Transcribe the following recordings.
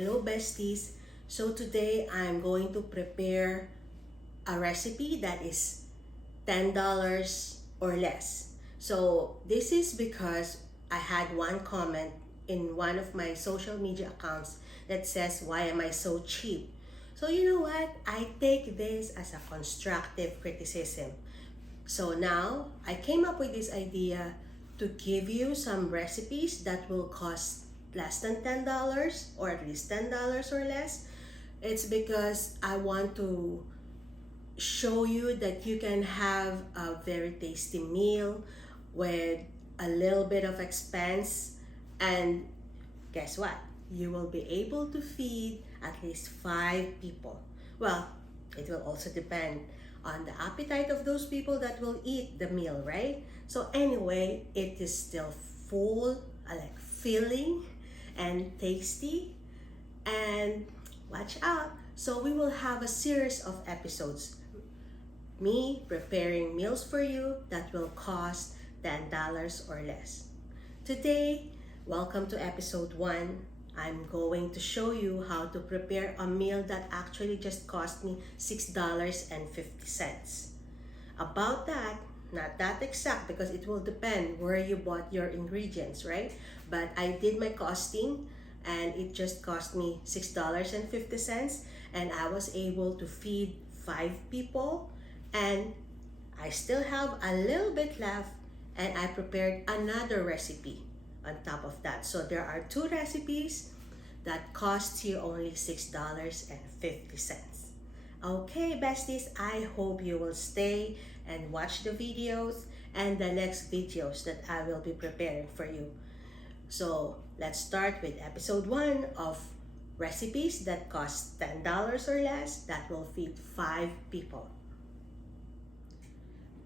Hello besties! So today I'm going to prepare a recipe that is $10 or less. So this is because I had one comment in one of my social media accounts that says, why am I so cheap? So you know what? I take this as a constructive criticism. So now I came up with this idea to give you some recipes that will cost less than $10 or at least $10 or less. It's because I want to show you that you can have a very tasty meal with a little bit of expense, and guess what? You will be able to feed at least 5 people. Well, it will also depend on the appetite of those people that will eat the meal, right? So anyway, it is still full, like filling and tasty. And watch out. So we will have a series of episodes. Me preparing meals for you that will cost $10 or less. Today, welcome to episode 1. I'm going to show you how to prepare a meal that actually just cost me $6.50. About that, not that exact because it will depend where you bought your ingredients, right? But I did my costing and it just cost me $6.50, and I was able to feed 5 people, and I still have a little bit left, and I prepared another recipe on top of that. So there are 2 recipes that cost you only $6.50. Okay, besties, I hope you will stay and watch the videos and the next videos that I will be preparing for you. So let's start with episode 1 of recipes that cost $10 or less that will feed 5 people.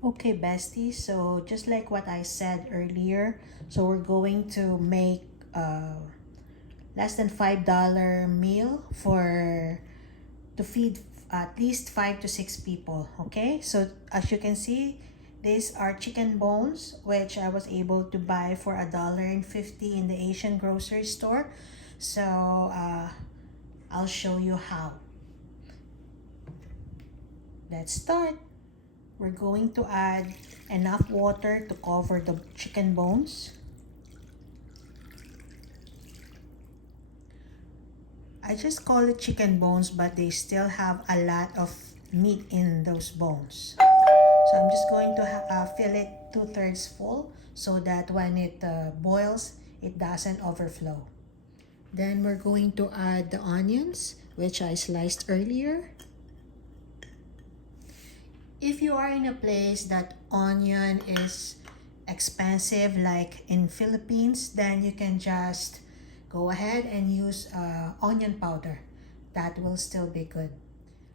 Okay, besties, so just like what I said earlier, so we're going to make a less than $5 meal to feed at least 5 to 6 people. Okay, so as you can see, these are chicken bones, which I was able to buy for $1.50 in the Asian grocery store. So I'll show you how. Let's start. We're going to add enough water to cover the chicken bones. I just call it chicken bones, but they still have a lot of meat in those bones. So I'm just going to fill it 2/3 full so that when it boils, it doesn't overflow. Then we're going to add the onions, which I sliced earlier. If you are in a place that onion is expensive, like in Philippines, then you can just go ahead and use onion powder. That will still be good.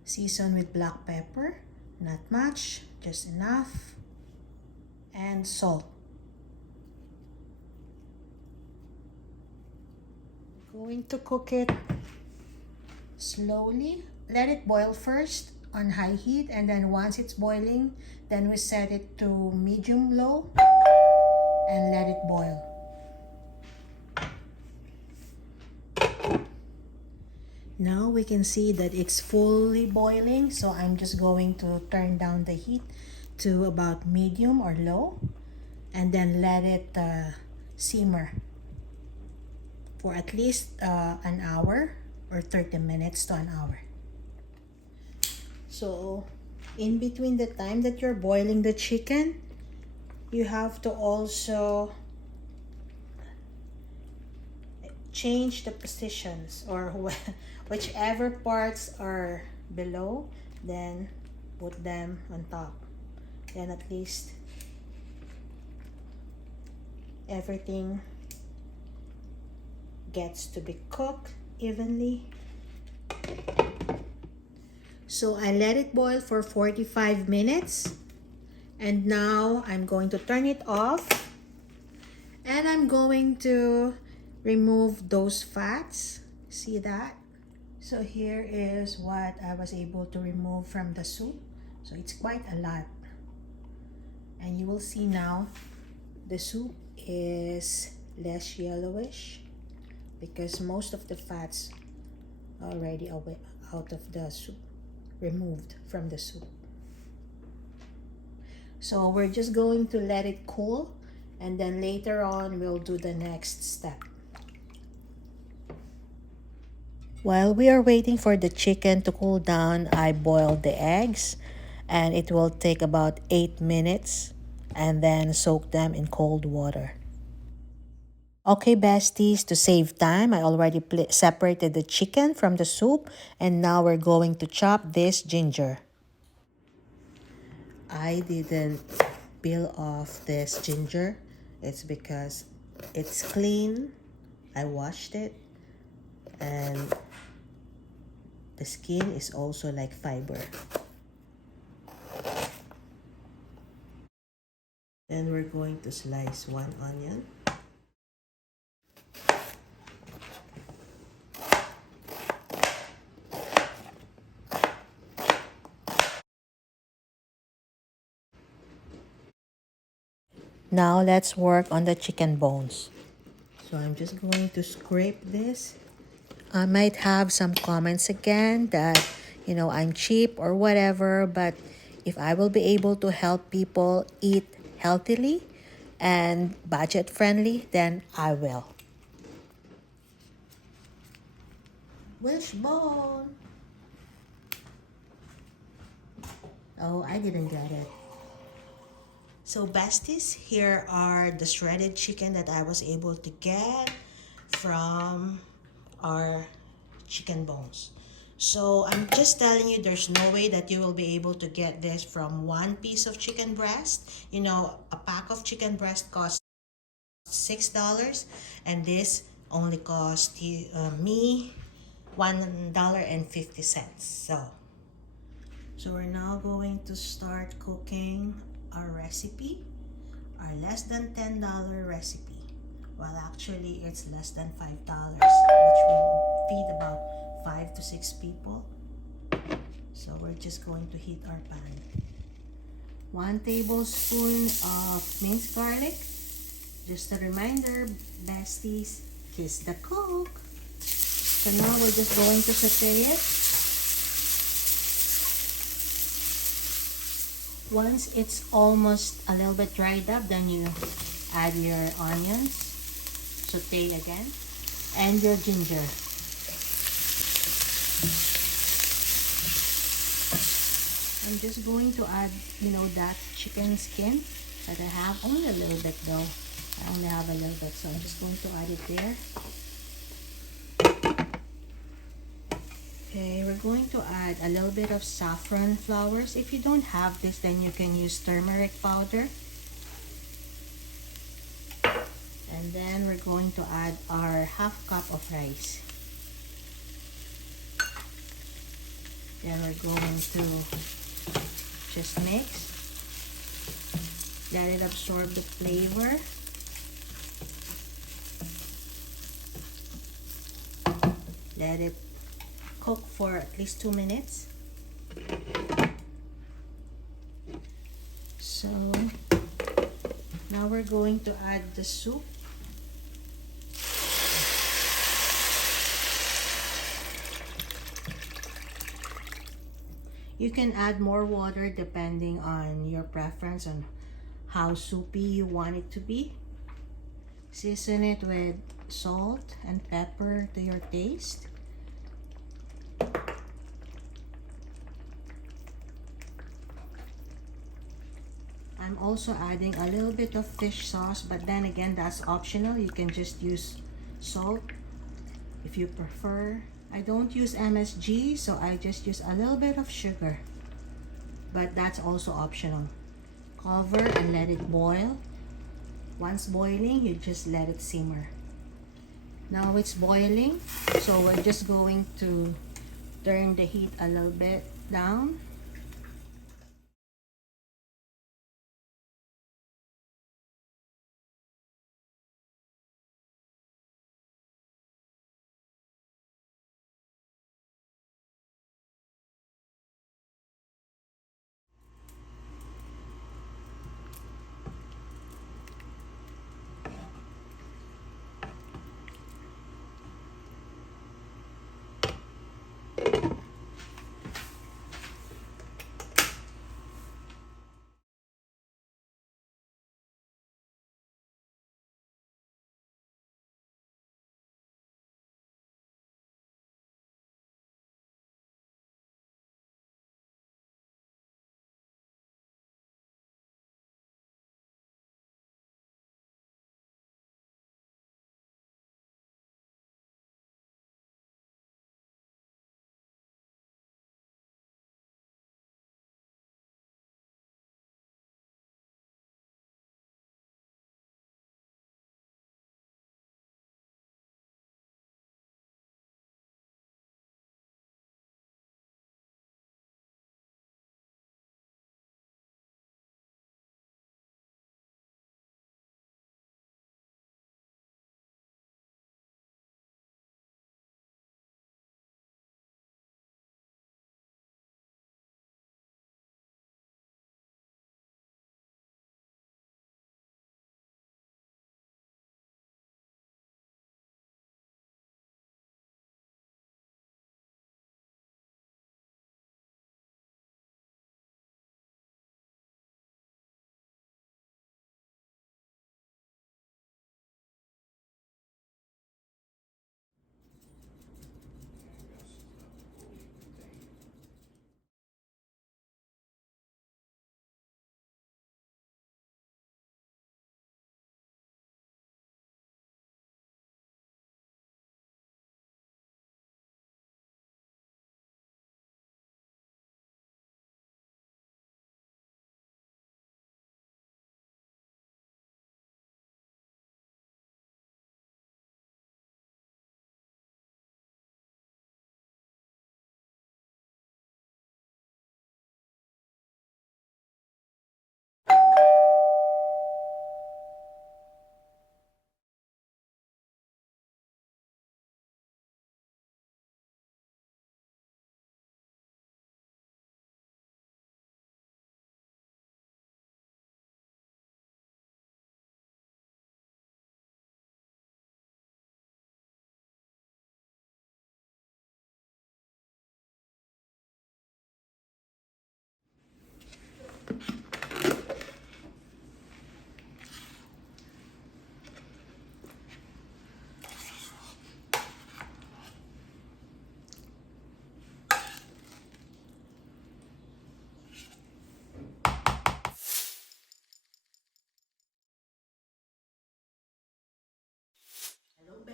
Season with black pepper, not much, just enough, and salt. Going to cook it slowly. Let it boil first on high heat, and then once it's boiling, then we set it to medium low and let it boil. Now we can see that it's fully boiling, so I'm just going to turn down the heat to about medium or low, and then let it simmer for at least an hour or 30 minutes to an hour. So in between the time that you're boiling the chicken, you have to also change the positions, or whichever parts are below, then put them on top. Then at least everything gets to be cooked evenly. So I let it boil for 45 minutes, and now I'm going to turn it off, and I'm going to remove those fats. See that? So here is what I was able to remove from the soup. So it's quite a lot, and you will see now the soup is less yellowish because most of the fats already away out of the soup, removed from the soup. So we're just going to let it cool, and then later on we'll do the next step. While we are waiting for the chicken to cool down, I boiled the eggs, and it will take about 8 minutes, and then soak them in cold water. Okay, besties, to save time, I already separated the chicken from the soup, and now we're going to chop this ginger. I didn't peel off this ginger. It's because it's clean. I washed it, and the skin is also like fiber. Then we're going to slice one onion. Now let's work on the chicken bones. So I'm just going to scrape this. I might have some comments again that, I'm cheap or whatever, but if I will be able to help people eat healthily and budget friendly, then I will. Which bone? Oh, I didn't get it. So besties, here are the shredded chicken that I was able to get from our chicken bones. So I'm just telling you, there's no way that you will be able to get this from one piece of chicken breast. A pack of chicken breast costs $6, and this only cost me $1.50. So we're now going to start cooking our recipe, our less than $10 recipe. Well, actually, it's less than $5, which will feed about 5 to 6 people. So we're just going to heat our pan. 1 tablespoon of minced garlic. Just a reminder, besties, kiss the cook. So now we're just going to saute it. Once it's almost a little bit dried up, then you add your onions, saute again, and your ginger. I'm just going to add, that chicken skin that I have. Only a little bit though. I only have a little bit, so I'm just going to add it there. Okay, we're going to add a little bit of saffron flowers. If you don't have this, then you can use turmeric powder. And then we're going to add our half cup of rice. Then we're going to just mix. Let it absorb the flavor. Let it cook for at least 2 minutes. So now we're going to add the soup. You can add more water depending on your preference on how soupy you want it to be. Season it with salt and pepper to your taste. I'm also adding a little bit of fish sauce, but then again, that's optional. You can just use salt if you prefer. I don't use MSG, so I just use a little bit of sugar, but that's also optional. Cover and let it boil. Once boiling, you just let it simmer. Now it's boiling, so we're just going to turn the heat a little bit down.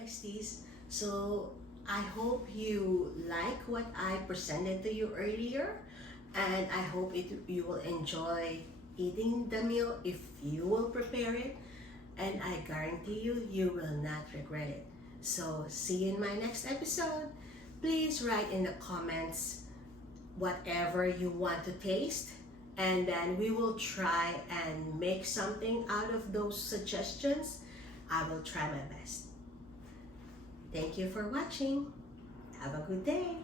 besties. So I hope you like what I presented to you earlier, and I hope you will enjoy eating the meal if you will prepare it, and I guarantee you, you will not regret it. So see you in my next episode. Please write in the comments whatever you want to taste, and then we will try and make something out of those suggestions. I will try my best. Thank you for watching. Have a good day.